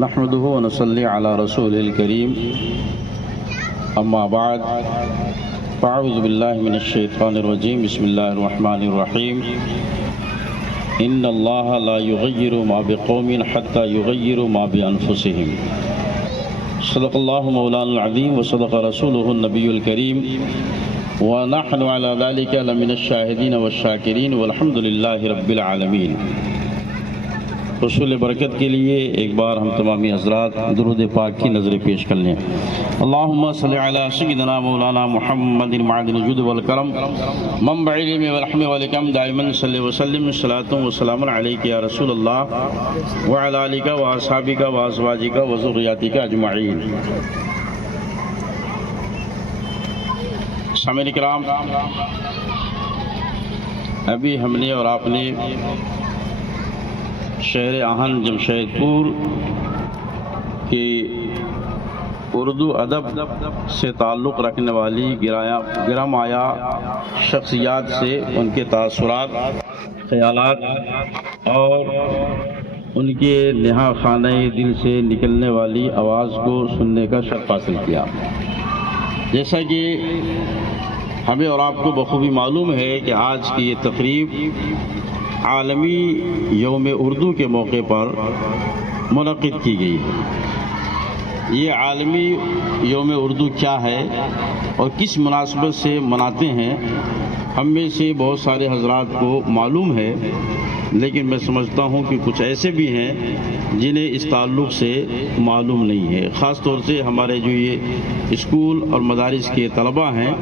نحمده ونصلي على رسوله الكريم اما بعد فاعوذ بالله من الشيطان الرجيم بسم الله الرحمن الرحيم ان الله لا يغير ما بقوم حتى يغيروا ما بانفسهم صدق الله مولانا العظيم وصدق رسوله النبي الكريم ونحن على ذلك لمن الشاهدين والشاكرين والحمد لله رب العالمين۔ حصول برکت کے لیے ایک بار ہم تمامی حضرات درود پاک کی نظر پیش کر لیں۔ اللہم صلی علی سیدنا مولانا محمد معدن الجود والکرم منبع علم والرحمہ والکرم دائما صلی وسلم صلاۃ وسلام علیک یا رسول اللہ وعلی آلک واصحابک وازواجک وذریاتک اجمعین۔ سامعین کرام، ابھی ہم نے اور آپ نے شہر آہن جمشید پور کی اردو ادب سے تعلق رکھنے والی گرامایا شخصیات سے ان کے تاثرات، خیالات اور ان کے نہا خانہ دل سے نکلنے والی آواز کو سننے کا شرف حاصل کیا۔ جیسا کہ ہمیں اور آپ کو بخوبی معلوم ہے کہ آج کی یہ تقریب عالمی یوم اردو کے موقع پر منعقد کی گئی ہے۔ یہ عالمی یوم اردو کیا ہے اور کس مناسبت سے مناتے ہیں، ہم میں سے بہت سارے حضرات کو معلوم ہے، لیکن میں سمجھتا ہوں کہ کچھ ایسے بھی ہیں جنہیں اس تعلق سے معلوم نہیں ہے۔ خاص طور سے ہمارے جو یہ اسکول اور مدارس کے طلباء ہیں،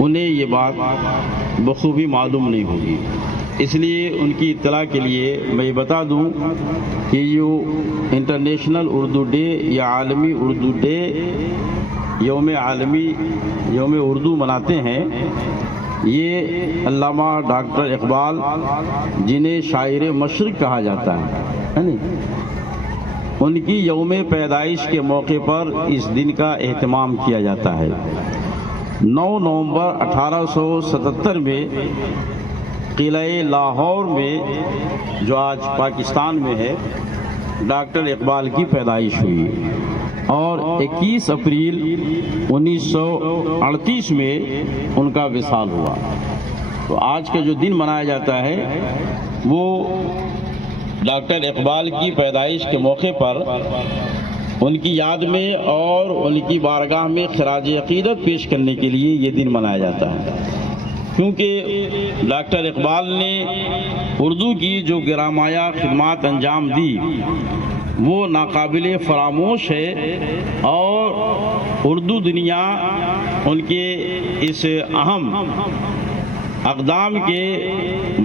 انہیں یہ بات بخوبی معلوم نہیں ہوگی۔ اس لیے ان کی اطلاع کے لیے میں بتا دوں کہ جو انٹرنیشنل اردو ڈے یا عالمی اردو ڈے یوم اردو مناتے ہیں، یہ علامہ ڈاکٹر اقبال جنہیں شاعر مشرق کہا جاتا ہے ان کی یوم پیدائش کے موقع پر اس دن کا اہتمام کیا جاتا ہے۔ 9 نومبر 1877 میں قلعہ لاہور میں، جو آج پاکستان میں ہے، ڈاکٹر اقبال کی پیدائش ہوئی اور 21 اپریل 1938 میں ان کا وصال ہوا۔ تو آج کا جو دن منایا جاتا ہے وہ ڈاکٹر اقبال کی پیدائش کے موقع پر ان کی یاد میں اور ان کی بارگاہ میں خراج عقیدت پیش کرنے کے لیے یہ دن منایا جاتا ہے، کیونکہ ڈاکٹر اقبال نے اردو کی جو گرامایا خدمات انجام دی وہ ناقابل فراموش ہے، اور اردو دنیا ان کے اس اہم اقدام کے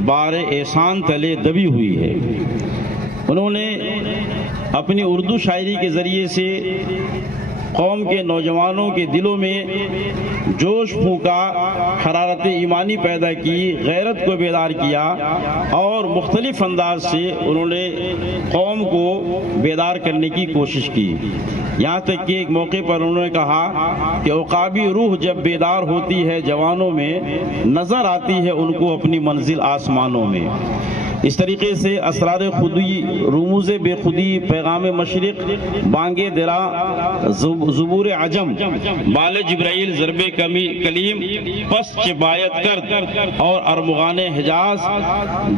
بار احسان تلے دبی ہوئی ہے۔ انہوں نے اپنی اردو شاعری کے ذریعے سے قوم کے نوجوانوں کے دلوں میں جوش پھونکا، حرارت ایمانی پیدا کی، غیرت کو بیدار کیا، اور مختلف انداز سے انہوں نے قوم کو بیدار کرنے کی کوشش کی۔ یہاں تک کہ ایک موقع پر انہوں نے کہا کہ عقابی روح جب بیدار ہوتی ہے جوانوں میں، نظر آتی ہے ان کو اپنی منزل آسمانوں میں۔ اس طریقے سے اسرار خودی، رموز بے خودی، پیغام مشرق، بانگ درا، زبور عجم، بال جبرائیل، ضرب کلیم، پس چبایت کرد اور ارمغان حجاز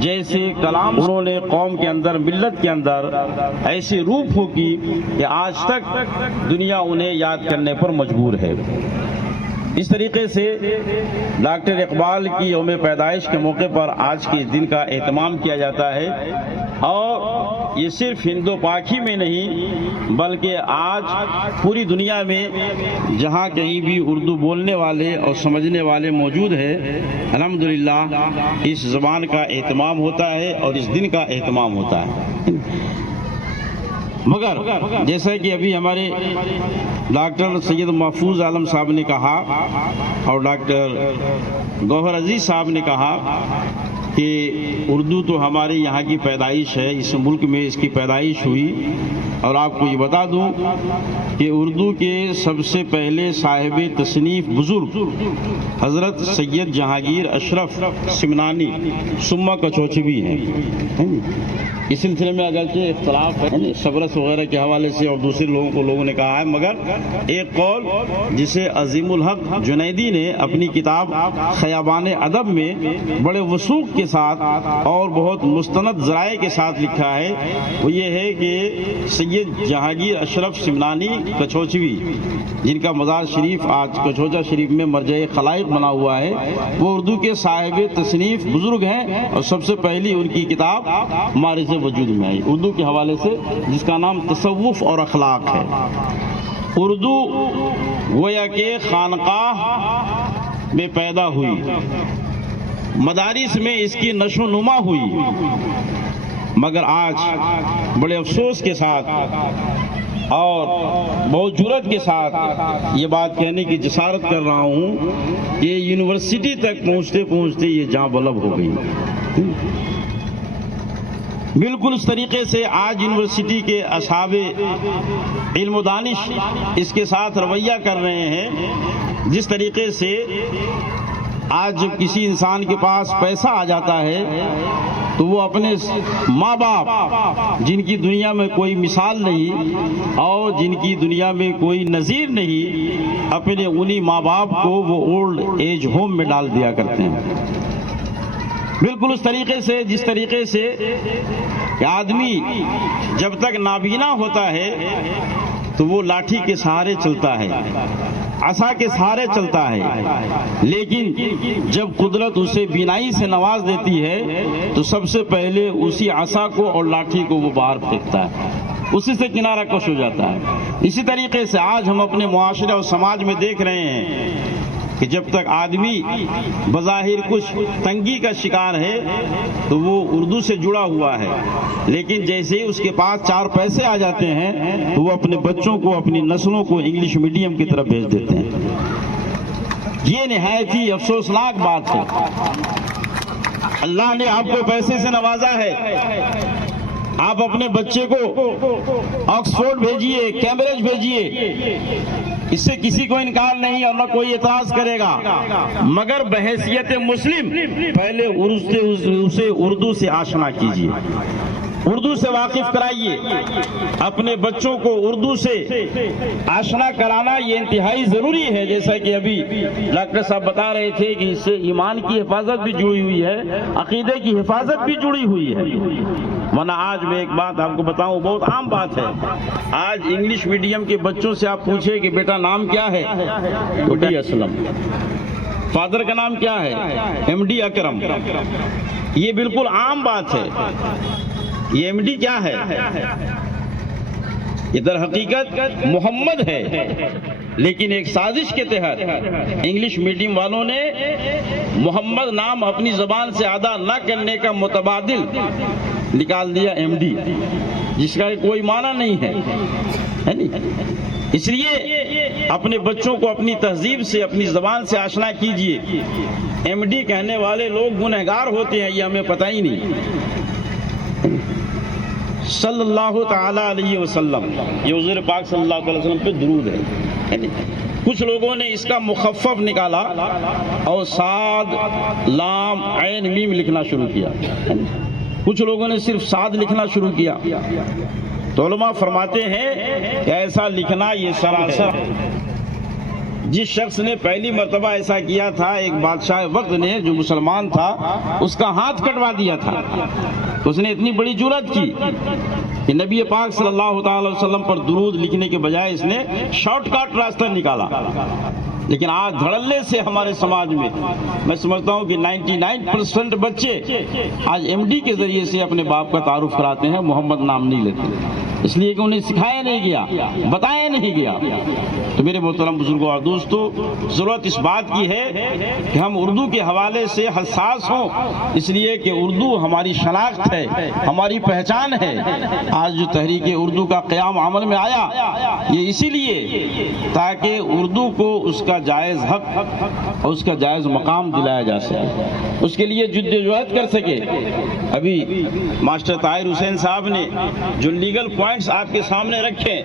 جیسے کلام انہوں نے قوم کے اندر، ملت کے اندر ایسی روح پھونکی کہ آج تک دنیا انہیں یاد کرنے پر مجبور ہے۔ اس طریقے سے ڈاکٹر اقبال کی یوم پیدائش کے موقع پر آج کے دن کا اہتمام کیا جاتا ہے، اور یہ صرف ہند و پاک ہی میں نہیں بلکہ آج پوری دنیا میں جہاں کہیں بھی اردو بولنے والے اور سمجھنے والے موجود ہیں، الحمدللہ اس زبان کا اہتمام ہوتا ہے اور اس دن کا اہتمام ہوتا ہے۔ مگر جیسا کہ ابھی ہمارے ڈاکٹر سید محفوظ عالم صاحب نے کہا اور ڈاکٹر گوہر عزیز صاحب نے کہا کہ اردو تو ہمارے یہاں کی پیدائش ہے، اس ملک میں اس کی پیدائش ہوئی، اور آپ کو یہ بتا دوں کہ اردو کے سب سے پہلے صاحب تصنیف بزرگ حضرت سید جہانگیر اشرف سمنانی سما کچوچبی ہیں۔ اس سلسلے میں اگرچہ اختلاف ہے صبرس وغیرہ کے حوالے سے اور دوسرے لوگوں نے کہا ہے، مگر ایک قول جسے عظیم الحق جنیدی نے اپنی کتاب خیابان ادب میں بڑے وثوق کے ساتھ اور بہت مستند ذرائع کے ساتھ لکھا ہے، وہ یہ ہے کہ سید جہانگیر اشرف سمنانی کچوچوی، جن کا مزار شریف آج کچوچا شریف میں مرجع خلائق بنا ہوا ہے، وہ اردو کے صاحب تصنیف بزرگ ہیں اور سب سے پہلی ان کی کتاب معرض وجود میں آئی اردو کے حوالے سے، جس کا نام تصوف اور اخلاق ہے۔ اردو گویا کہ خانقاہ میں پیدا ہوئی، مدارس میں اس کی نشو و نما ہوئی، مگر آج بڑے افسوس کے ساتھ اور بہت جرأت کے ساتھ یہ بات کہنے کی جسارت کر رہا ہوں کہ یونیورسٹی تک پہنچتے پہنچتے یہ جاں بلب ہو گئی۔ بالکل اس طریقے سے آج یونیورسٹی کے اصحاب علم و دانش اس کے ساتھ رویہ کر رہے ہیں، جس طریقے سے آج جب کسی انسان کے پاس پیسہ آ جاتا ہے تو وہ اپنے ماں باپ، جن کی دنیا میں کوئی مثال نہیں اور جن کی دنیا میں کوئی نظیر نہیں، اپنے انہی ماں باپ کو وہ اولڈ ایج ہوم میں ڈال دیا کرتے ہیں۔ بالکل اس طریقے سے جس طریقے سے کہ آدمی جب تک نابینا ہوتا ہے تو وہ لاٹھی کے سہارے چلتا ہے، عصا کے سہارے چلتا ہے، لیکن جب قدرت اسے بینائی سے نواز دیتی ہے تو سب سے پہلے اسی عصا کو اور لاٹھی کو وہ باہر پھینکتا ہے، اسی سے کنارہ کش ہو جاتا ہے۔ اسی طریقے سے آج ہم اپنے معاشرے اور سماج میں دیکھ رہے ہیں کہ جب تک آدمی بظاہر کچھ تنگی کا شکار ہے تو وہ اردو سے جڑا ہوا ہے، لیکن جیسے ہی اس کے پاس چار پیسے آ جاتے ہیں تو وہ اپنے بچوں کو، اپنی نسلوں کو انگلش میڈیم کی طرف بھیج دیتے ہیں۔ یہ نہایت ہی افسوسناک بات ہے۔ اللہ نے آپ کو پیسے سے نوازا ہے، آپ اپنے بچے کو آکسفورڈ بھیجیے، کیمبرج بھیجیے، اس سے کسی کو انکار نہیں اور نہ کوئی اعتراض کرے گا، مگر بحیثیت مسلم پہلے اسے اردو سے آشنا کیجیے، اردو سے واقف کرائیے۔ اپنے بچوں کو اردو سے آشنا کرانا یہ انتہائی ضروری ہے، جیسا کہ ابھی ڈاکٹر صاحب بتا رہے تھے کہ اس سے ایمان کی حفاظت بھی جڑی ہوئی ہے، عقیدے کی حفاظت بھی جڑی ہوئی ہے۔ ورنہ آج میں ایک بات آپ کو بتاؤں، بہت عام بات ہے، آج انگلش میڈیم کے بچوں سے آپ پوچھیں کہ بیٹا نام کیا ہے تو ڈی اسلم، فادر کا نام کیا ہے ایم ڈی اکرم، یہ بالکل عام بات ہے۔ یہ ایم ڈی کیا ہے؟ یہ در حقیقت محمد ہے، لیکن ایک سازش کے تحت انگلش میڈیم والوں نے محمد نام اپنی زبان سے ادا نہ کرنے کا متبادل نکال دیا ایم ڈی، جس کا کوئی معنی نہیں ہے۔ اس لیے اپنے بچوں کو اپنی تہذیب سے، اپنی زبان سے آشنا کیجیے۔ ایم ڈی کہنے والے لوگ گنہگار ہوتے ہیں، یہ ہمیں پتہ ہی نہیں۔ صلی اللہ تعالی علیہ وسلم، یہ حضور پاک صلی اللہ علیہ وسلم پہ درود ہے۔ کچھ لوگوں نے اس کا مخفف نکالا اور صاد لام عین میم لکھنا شروع کیا، کچھ لوگوں نے صرف صاد لکھنا شروع کیا۔ تو علماء فرماتے ہیں کہ ایسا لکھنا یہ سراسر، جس شخص نے پہلی مرتبہ ایسا کیا تھا، ایک بادشاہ وقت نے جو مسلمان تھا اس کا ہاتھ کٹوا دیا تھا۔ اس نے اتنی بڑی جرأت کی کہ نبی پاک صلی اللہ تعالی وسلم پر درود لکھنے کے بجائے اس نے شارٹ کٹ راستہ نکالا۔ لیکن آج دھڑلے سے ہمارے سماج میں سمجھتا ہوں کہ 99% بچے آج ایم ڈی کے ذریعے سے اپنے باپ کا تعارف کراتے ہیں، محمد نام نہیں لیتے، اس لیے کہ انہیں سکھایا نہیں گیا، بتایا نہیں گیا۔ تو میرے محترم بزرگوں اور دوست دوستو ضرورت اس بات کی ہے کہ ہم اردو کے حوالے سے حساس ہوں، اس لیے کہ اردو ہماری شناخت ہے، ہماری پہچان ہے۔ آج جو تحریک اردو کا قیام عمل میں آیا یہ اسی لیے تاکہ اردو کو اس کا جائز حق اور اس کا جائز مقام دلایا جا سکے، اس کے لیے جدوجہد کر سکے۔ ابھی ماسٹر طاہر حسین صاحب نے جو لیگل پوائنٹس آپ کے سامنے رکھے،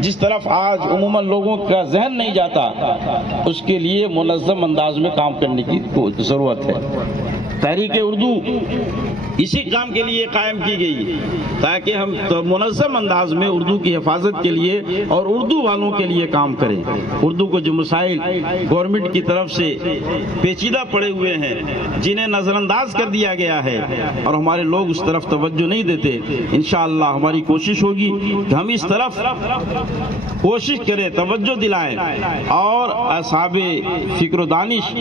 جس طرف آج عموماً لوگوں کا ذہن نہیں جاتا، اس کے لیے منظم انداز میں کام کرنے کی ضرورت ہے۔ تحریک اردو اسی کام کے لیے قائم کی گئی تاکہ ہم منظم انداز میں اردو کی حفاظت کے لیے اور اردو والوں کے لیے کام کریں۔ اردو کو جو مسائل گورنمنٹ کی طرف سے پیچیدہ پڑے ہوئے ہیں، جنہیں نظر انداز کر دیا گیا ہے اور ہمارے لوگ اس طرف توجہ نہیں دیتے، انشاءاللہ ہماری کوشش ہوگی کہ ہم اس طرف کوشش کریں، توجہ دلائیں، اور اصحاب فکر و دانش،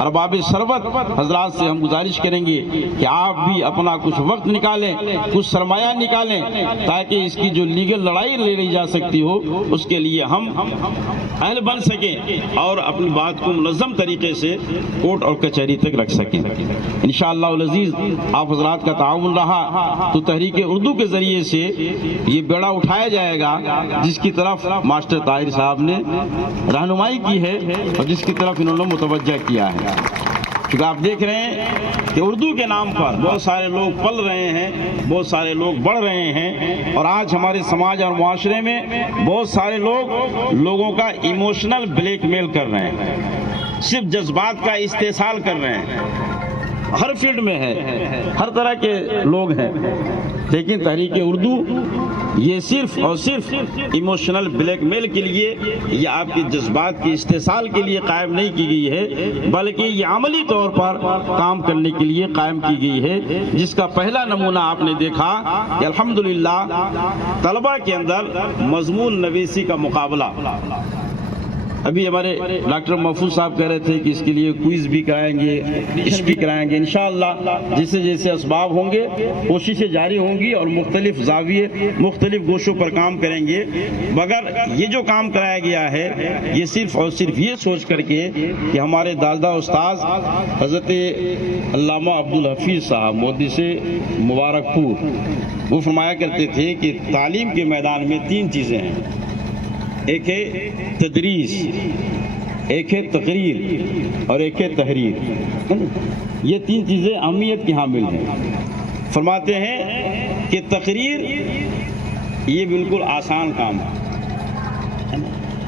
ارباب ثروت حضرات سے ہم گزارش کریں گے کہ آپ بھی اپنا کچھ وقت نکالیں، کچھ سرمایہ نکالیں، تاکہ اس کی جو لیگل لڑائی لڑی جا سکتی ہو اس کے لیے ہم اہل بن سکیں اور اپنی بات کو منظم طریقے سے کورٹ اور کچہری تک رکھ سکیں۔ انشاءاللہ العزیز آپ حضرات کا تعاون رہا تو تحریک اردو کے ذریعے سے یہ بیڑا اٹھایا جائے گا جس کی طرف ماسٹر طاہر صاحب نے رہنمائی کی ہے اور جس کی طرف انہوں نے متوجہ کیا ہے۔ کیونکہ آپ دیکھ رہے ہیں کہ اردو کے نام پر بہت سارے لوگ پل رہے ہیں، بہت سارے لوگ بڑھ رہے ہیں، اور آج ہمارے سماج اور معاشرے میں بہت سارے لوگ لوگوں کا ایموشنل بلیک میل کر رہے ہیں، صرف جذبات کا استحصال کر رہے ہیں۔ ہر فیلڈ میں ہے، ہر طرح کے لوگ ہیں، لیکن تحریک اردو یہ صرف اور صرف ایموشنل بلیک میل کے لیے یا آپ کے جذبات کے استحصال کے لیے قائم نہیں کی گئی ہے، بلکہ یہ عملی طور پر کام کرنے کے لیے قائم کی گئی ہے، جس کا پہلا نمونہ آپ نے دیکھا کہ الحمدللہ طلبہ کے اندر مضمون نویسی کا مقابلہ۔ ابھی ہمارے ڈاکٹر محفوظ صاحب کہہ رہے تھے کہ اس کے لیے کوئز بھی کرائیں گے، اس بھی کرائیں گے، انشاءاللہ جیسے جیسے اسباب ہوں گے کوششیں جاری ہوں گی اور مختلف زاویے مختلف گوشوں پر کام کریں گے، مگر یہ جو کام کرایا گیا ہے یہ صرف اور صرف یہ سوچ کر کے کہ ہمارے دادا استاذ حضرت علامہ عبدالحفیظ صاحب مودی سے مبارک پور وہ فرمایا کرتے تھے کہ تعلیم کے میدان میں تین چیزیں ہیں، ایک ہے تدریس، ایک ہے تقریر اور ایک ہے تحریر۔ یہ تین چیزیں اہمیت کی حامل ہیں۔ فرماتے ہیں کہ تقریر یہ بالکل آسان کام ہے،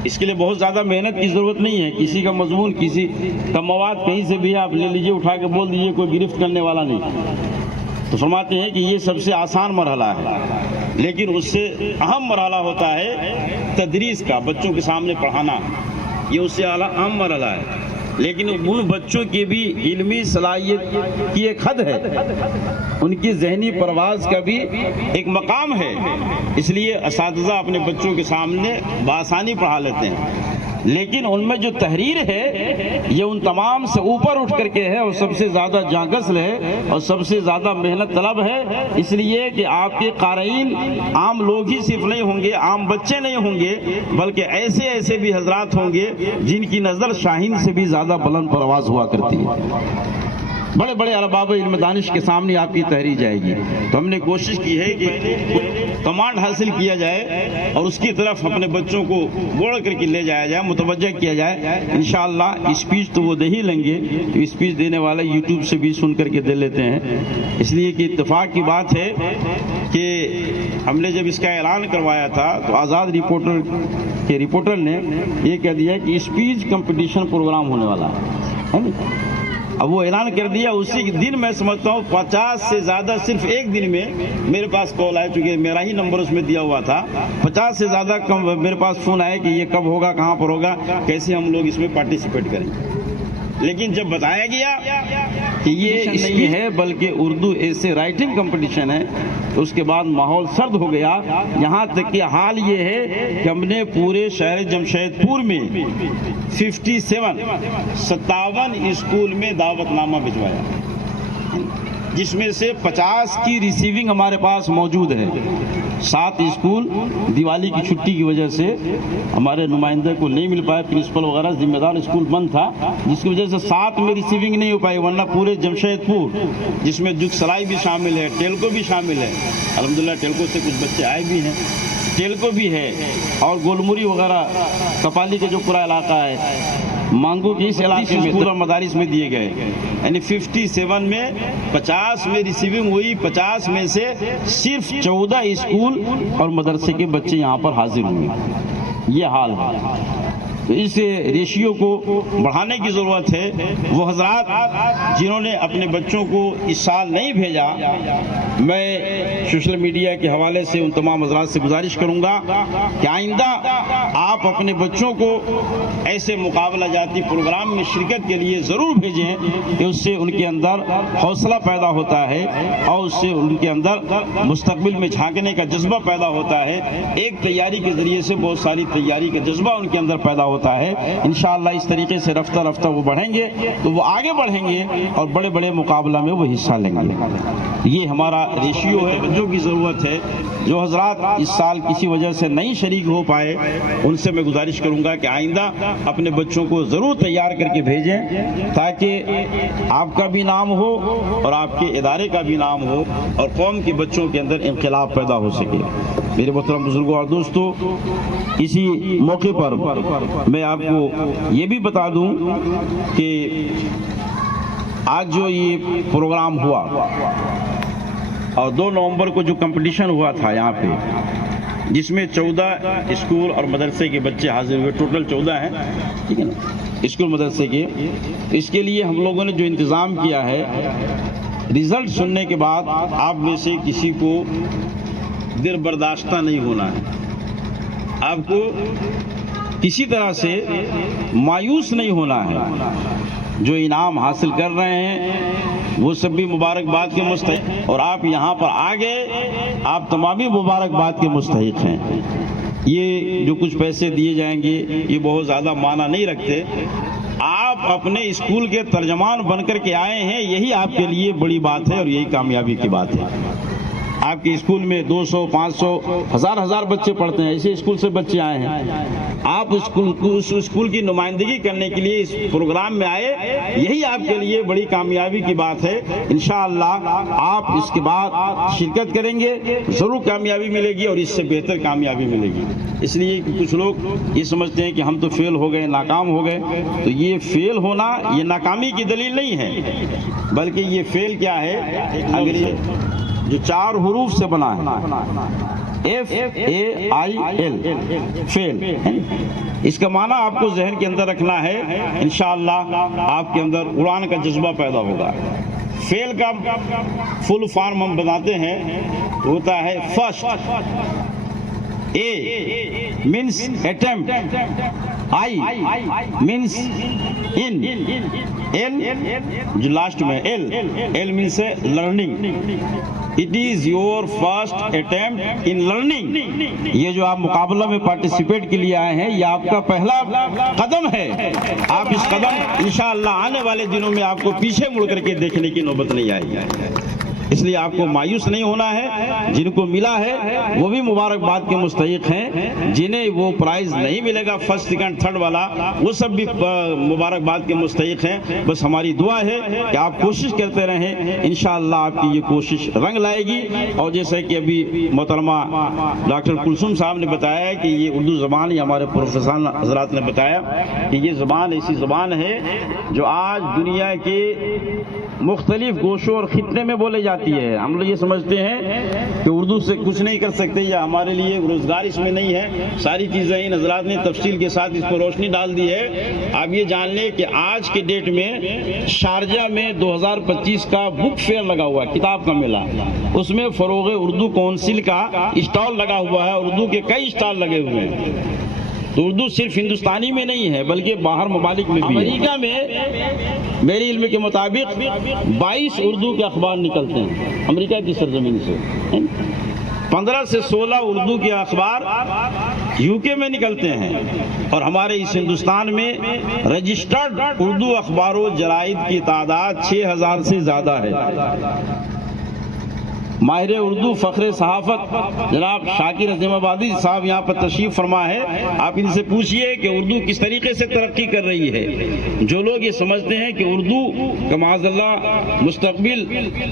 اس کے لیے بہت زیادہ محنت کی ضرورت نہیں ہے، کسی کا مضمون کسی کا مواد کہیں سے بھی آپ لے لیجئے، اٹھا کے بول دیجئے، کوئی گرفت کرنے والا نہیں۔ تو فرماتے ہیں کہ یہ سب سے آسان مرحلہ ہے، لیکن اس سے اہم مرحلہ ہوتا ہے تدریس کا، بچوں کے سامنے پڑھانا، یہ اس سے اہم مرحلہ ہے۔ لیکن ان بچوں کی بھی علمی صلاحیت کی ایک حد ہے، ان کی ذہنی پرواز کا بھی ایک مقام ہے، اس لیے اساتذہ اپنے بچوں کے سامنے بآسانی پڑھا لیتے ہیں، لیکن ان میں جو تحریر ہے یہ ان تمام سے اوپر اٹھ کر کے ہے اور سب سے زیادہ جانگزل ہے اور سب سے زیادہ محنت طلب ہے، اس لیے کہ آپ کے قارئین عام لوگ ہی صرف نہیں ہوں گے، عام بچے نہیں ہوں گے، بلکہ ایسے ایسے بھی حضرات ہوں گے جن کی نظر شاہین سے بھی زیادہ بلند پرواز ہوا کرتی ہے۔ بڑے بڑے ارباب علم دانش کے سامنے آپ کی تحریر جائے گی، تو ہم نے کوشش کی ہے کہ کمانڈ حاصل کیا جائے اور اس کی طرف اپنے بچوں کو بوڑھ کر کے لے جایا جائے، متوجہ کیا جائے۔ انشاءاللہ اسپیچ تو وہ دے ہی لیں گے، اسپیچ دینے والے یوٹیوب سے بھی سن کر کے دے لیتے ہیں، اس لیے کہ اتفاق کی بات ہے کہ ہم نے جب اس کا اعلان کروایا تھا تو آزاد رپورٹر کے رپورٹر نے یہ کہہ دیا کہ اسپیچ کمپٹیشن پروگرام ہونے والا ہے۔ اب وہ اعلان کر دیا، اسی دن میں سمجھتا ہوں 50 سے زیادہ صرف ایک دن میں میرے پاس کال آئے، چونکہ میرا ہی نمبر اس میں دیا ہوا تھا، 50 سے زیادہ میرے پاس فون آئے کہ یہ کب ہوگا، کہاں پر ہوگا، کیسے ہم لوگ اس میں پارٹیسپیٹ کریں گے۔ لیکن جب بتایا گیا کہ یہ نہیں ہے بلکہ اردو ایسے رائٹنگ کمپٹیشن ہے تو اس کے بعد ماحول سرد ہو گیا، یہاں تک کہ حال یہ ہے کہ ہم نے پورے شہر جمشید پور میں 57 اسکول میں دعوت نامہ بھجوایا، جس میں سے 50 کی ریسیونگ ہمارے پاس موجود ہے. 7 اسکول دیوالی کی چھٹی کی وجہ سے ہمارے نمائندے کو نہیں مل پائے، پرنسپل وغیرہ ذمہ دار، اسکول بند تھا، جس کی وجہ سے 7 میں ریسیونگ نہیں ہو پائی، ورنہ پورے جمشید پور جس میں جگ سلائی بھی شامل ہے، ٹیلکو بھی شامل ہے، الحمدللہ ٹیلکو سے کچھ بچے آئے بھی ہیں، ٹیلکو بھی ہے، اور گولموری وغیرہ کپالی کا جو پورا علاقہ ہے، مانگو کی اس علاقے میں اسکول اور مدارس میں دیے گئے، یعنی 57 میں 50 میں ریسیونگ ہوئی. 50 میں سے صرف 14 اسکول اور مدرسے کے بچے یہاں پر حاضر ہوئے. یہ حال ہے. تو اس ریشیو کو بڑھانے کی ضرورت ہے. وہ حضرات جنہوں نے اپنے بچوں کو اس سال نہیں بھیجا، میں سوشل میڈیا کے حوالے سے ان تمام حضرات سے گزارش کروں گا کہ آئندہ آپ اپنے بچوں کو ایسے مقابلہ جاتی پروگرام میں شرکت کے لیے ضرور بھیجیں کہ اس سے ان کے اندر حوصلہ پیدا ہوتا ہے اور اس سے ان کے اندر مستقبل میں جھانکنے کا جذبہ پیدا ہوتا ہے. ایک تیاری کے ذریعے سے بہت ساری تیاری کا جذبہ ان کے اندر پیدا ہوتا ہے. انشاءاللہ اس طریقے سے رفتہ رفتہ وہ بڑھیں گے تو وہ آگے بڑھیں گے اور بڑے بڑے مقابلہ میں وہ حصہ لیں گے. یہ ہمارا ریشیو ہے. بچوں کی ضرورت ہے. جو حضرات اس سال کسی وجہ سے نہیں شریک ہو پائے ان سے میں گزارش کروں گا کہ آئندہ اپنے بچوں کو ضرور تیار کر کے بھیجیں تاکہ آپ کا بھی نام ہو اور آپ کے ادارے کا بھی نام ہو اور قوم کے بچوں کے اندر انقلاب پیدا ہو سکے. میرے محترم بزرگوں اور دوستوں، اسی موقع پر میں آپ کو یہ بھی بتا دوں کہ آج جو یہ پروگرام ہوا اور 2 نومبر کو جو کمپٹیشن ہوا تھا یہاں پہ، جس میں 14 اسکول اور مدرسے کے بچے حاضر ہوئے، ٹوٹل 14 ہیں، ٹھیک ہے نا، اسکول مدرسے کے. اس کے لیے ہم لوگوں نے جو انتظام کیا ہے، رزلٹ سننے کے بعد آپ میں سے کسی کو دیر برداشتہ نہیں ہونا ہے. آپ کو کسی طرح سے مایوس نہیں ہونا ہے. جو انعام حاصل کر رہے ہیں وہ سب بھی مبارکباد کے مستحق، اور آپ یہاں پر آ گئے، آپ تمامی مبارکباد کے مستحق ہیں. یہ جو کچھ پیسے دیے جائیں گے یہ بہت زیادہ معنی نہیں رکھتے. آپ اپنے اسکول کے ترجمان بن کر کے آئے ہیں، یہی آپ کے لیے بڑی بات ہے اور یہی کامیابی کی بات ہے. آپ کے اسکول میں 200 500 ہزار بچے پڑھتے ہیں، ایسے اسکول سے بچے آئے ہیں. آپ اس اسکول کی نمائندگی کرنے کے لیے اس پروگرام میں آئے، یہی آپ کے لیے بڑی کامیابی کی بات ہے. انشاءاللہ آپ اس کے بعد شرکت کریں گے، ضرور کامیابی ملے گی اور اس سے بہتر کامیابی ملے گی. اس لیے کہ کچھ لوگ یہ سمجھتے ہیں کہ ہم تو فیل ہو گئے، ناکام ہو گئے. تو یہ فیل ہونا یہ ناکامی کی دلیل نہیں ہے، بلکہ یہ فیل کیا ہے، انگریزی جو 4 حروف سے بنا ہے، FAIL، فیل. اس کا معنی آپ کو ذہن کے اندر رکھنا ہے. انشاءاللہ آپ کے اندر اڑان کا جذبہ پیدا ہوگا. فیل کا فل فارم ہم بناتے ہیں تو ہوتا ہے first, A means attempt، I means in، L جو لاسٹ میں L means learning. It is your first attempt in learning. یہ جو آپ مقابلہ میں پارٹیسپیٹ کے لیے آئے ہیں یہ آپ کا پہلا قدم ہے. آپ اس قدم انشاءاللہ آنے والے دنوں میں آپ کو پیچھے مڑ کر کے دیکھنے کی نوبت نہیں آئے گی. اس لیے آپ کو مایوس نہیں ہونا ہے. جن کو ملا ہے وہ بھی مبارکباد کے مستحق ہیں، جنہیں وہ پرائز نہیں ملے گا فرسٹ سیکنڈ تھرڈ والا وہ سب بھی مبارکباد کے مستحق ہیں. بس ہماری دعا ہے کہ آپ کوشش کرتے رہیں، انشاءاللہ آپ کی یہ کوشش رنگ لائے گی. اور جیسا کہ ابھی محترمہ ڈاکٹر کلثوم صاحب نے بتایا کہ یہ اردو زبان، یہ ہمارے پروفیسر حضرات نے بتایا کہ یہ زبان ایسی زبان ہے جو آج دنیا کے مختلف گوشوں اور خطے میں بولے جاتی ہے. ہم لوگ یہ سمجھتے ہیں کہ اردو سے کچھ نہیں کر سکتے یا ہمارے لیے روزگار اس میں نہیں ہے. ساری چیزیں ان حضرات نے تفصیل کے ساتھ اس پر روشنی ڈال دی ہے. آپ یہ جان لیں کہ آج کے ڈیٹ میں شارجہ میں 2025 کا بک فیئر لگا ہوا ہے، کتاب کا میلہ. اس میں فروغ اردو کونسل کا اسٹال لگا ہوا ہے. اردو کے کئی اسٹال لگے ہوئے ہیں. تو اردو صرف ہندوستانی میں نہیں ہے بلکہ باہر ممالک میں بھی. امریکہ میں میری علم کے مطابق 22 اردو کے اخبار نکلتے ہیں امریکہ کی سرزمین سے. 15 سے 16 اردو کے اخبار UK میں نکلتے ہیں، اور ہمارے اس ہندوستان میں رجسٹرڈ اردو اخبار و جرائد کی تعداد 6000 سے زیادہ ہے۔ ماہر اردو فخر صحافت جناب شاکر عظیم آبادی صاحب یہاں پر تشریف فرما ہے، آپ ان سے پوچھئے کہ اردو کس طریقے سے ترقی کر رہی ہے۔ جو لوگ یہ سمجھتے ہیں کہ اردو کا معاذ اللہ مستقبل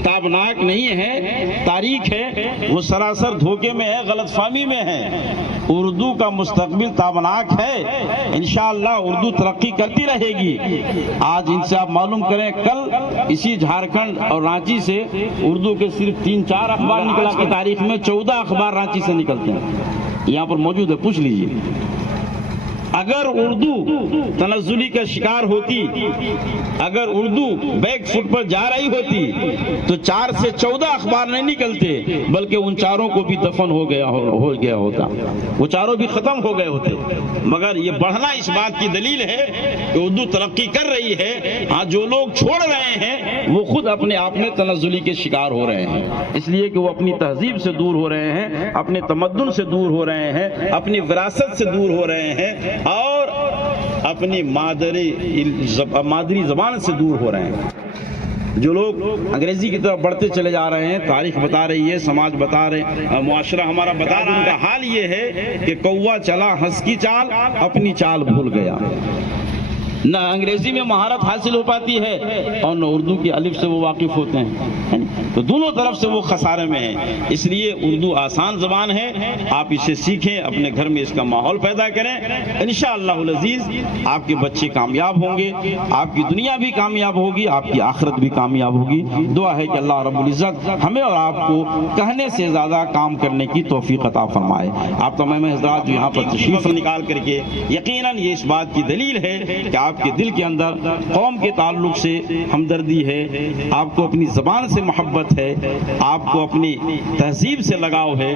تابناک نہیں ہے، تاریک ہے، وہ سراسر دھوکے میں ہے، غلط فہمی میں ہے۔ اردو کا مستقبل تابناک ہے، انشاءاللہ اردو ترقی کرتی رہے گی۔ آج ان سے آپ معلوم کریں، کل اسی جھارکھنڈ اور رانچی سے اردو کے صرف 3-4 اخبار نکلا کی تاریخ میں 14 اخبار رانچی سے نکلتے ہیں، یہاں پر موجود ہے، پوچھ لیجئے۔ اگر اردو تنزلی کا شکار ہوتی، اگر اردو بیک فٹ پر جا رہی ہوتی تو 4 سے 14 اخبار نہیں نکلتے، بلکہ ان چاروں کو بھی دفن ہو گیا ہوتا، وہ چاروں بھی ختم ہو گئے ہوتے۔ مگر یہ بڑھنا اس بات کی دلیل ہے کہ اردو ترقی کر رہی ہے۔ ہاں، جو لوگ چھوڑ رہے ہیں وہ خود اپنے آپ میں تنزلی کے شکار ہو رہے ہیں، اس لیے کہ وہ اپنی تہذیب سے دور ہو رہے ہیں، اپنے تمدن سے دور ہو رہے ہیں، اپنی وراثت سے دور ہو رہے ہیں، اور اپنی مادری زبان سے دور ہو رہے ہیں۔ جو لوگ انگریزی کی طرف بڑھتے چلے جا رہے ہیں، تاریخ بتا رہی ہے، سماج بتا رہے، معاشرہ ہمارا بتا رہا ہے، ان کا حال یہ ہے کہ کوا چلا ہنس کی چال، اپنی چال بھول گیا۔ نہ انگریزی میں مہارت حاصل ہو پاتی ہے اور نہ اردو کی الف سے وہ واقف ہوتے ہیں، تو دونوں طرف سے وہ خسارے میں ہیں۔ اس لیے اردو آسان زبان ہے، آپ اسے سیکھیں، اپنے گھر میں اس کا ماحول پیدا کریں، انشاءاللہ العزیز آپ کے بچے کامیاب ہوں گے، آپ کی دنیا بھی کامیاب ہوگی، آپ کی آخرت بھی کامیاب ہوگی۔ دعا ہے کہ اللہ رب العزت ہمیں اور آپ کو کہنے سے زیادہ کام کرنے کی توفیق عطا فرمائے۔ آپ تمام حضرات جو یہاں پر تشریف نکال کر کے، یقیناً یہ اس بات کی دلیل ہے کہ آپ کے دل کے اندر قوم کے تعلق سے ہمدردی ہے، آپ کو اپنی زبان سے محبت ہے، آپ کو اپنی تہذیب سے لگاؤ ہے۔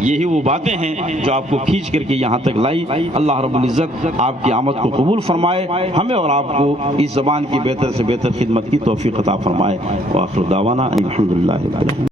یہی وہ باتیں ہیں جو آپ کو کھینچ کر کے یہاں تک لائی۔ اللہ رب العزت آپ کی آمد کو قبول فرمائے، ہمیں اور آپ کو اس زبان کی بہتر سے بہتر خدمت کی توفیق عطا فرمائے۔ وآخر دعوانا الحمدللہ رب العالمین۔